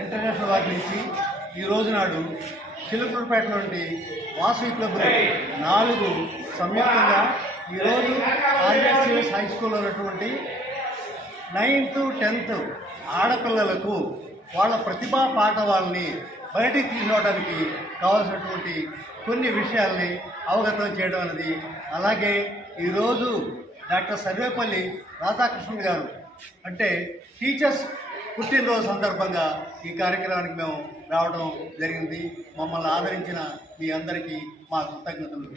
International walk నుంచి ఈ రోజు నాడు చిలుకూరుపేట నుండి వాసవి క్లబ్ నాలుగు సంయుక్తంగా ఈరోజు ఆర్ఎస్ఎస్ హై స్కూల్లో ఉన్నటువంటి నైన్త్ టెన్త్ ఆడపిల్లలకు వాళ్ళ ప్రతిభా పాఠవాళ్ళని బయటికి తీసుకోవడానికి కావాల్సినటువంటి కొన్ని విషయాల్ని అవగతం చేయడం అనేది అలాగే ఈరోజు డాక్టర్ సర్వేపల్లి రాధాకృష్ణన్ గారు అంటే టీచర్స్ పుట్టినరోజు సందర్భంగా ఈ కార్యక్రమానికి మేము రావడం జరిగింది. మమ్మల్ని ఆదరించిన మీ అందరికీ మా కృతజ్ఞతలు.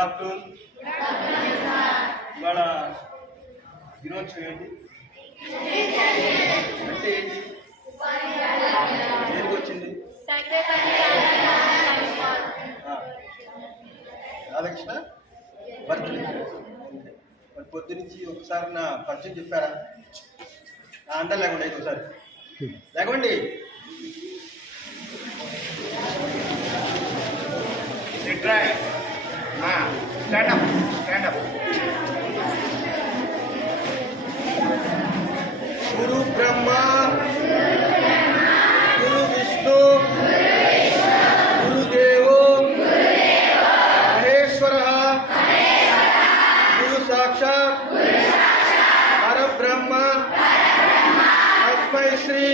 Good afternoon. ఇవాళ దినోత్సవం ఏంటి అంటే ఏంటి దేనికి వచ్చింది? రాధాకృష్ణ? బర్త్డే మరి పొద్దు నుంచి ఒకసారి నా పరిచయం చెప్పారా? నా అందరు లేకుండా ఒకసారి. లేకండి. हाँ स्टैंड गुरु ब्रह्मा गुरु विष्णु गुरुदेव महेश्वर गुरु साक्षात परब्रह्म तस्मै श्री